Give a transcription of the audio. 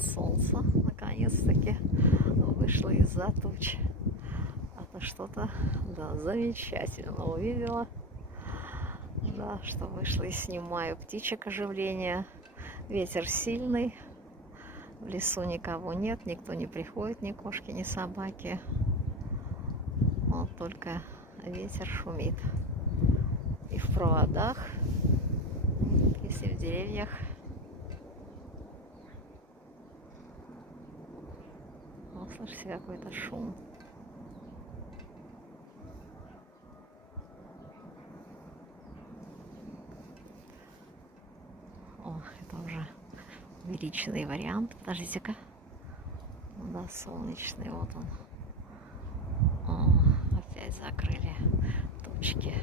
солнце наконец-таки вышло из-за туч. Это что-то, да, замечательно увидела. Да, что вышла и снимаю птичек оживления. Ветер сильный. В лесу никого нет, никто не приходит, ни кошки, ни собаки. Вот только ветер шумит. И в проводах, если в деревьях. Вот, слышите, какой-то шум. О, это уже увеличенный вариант. Подождите-ка. Да, солнечный, вот он. О, опять закрыли тучки.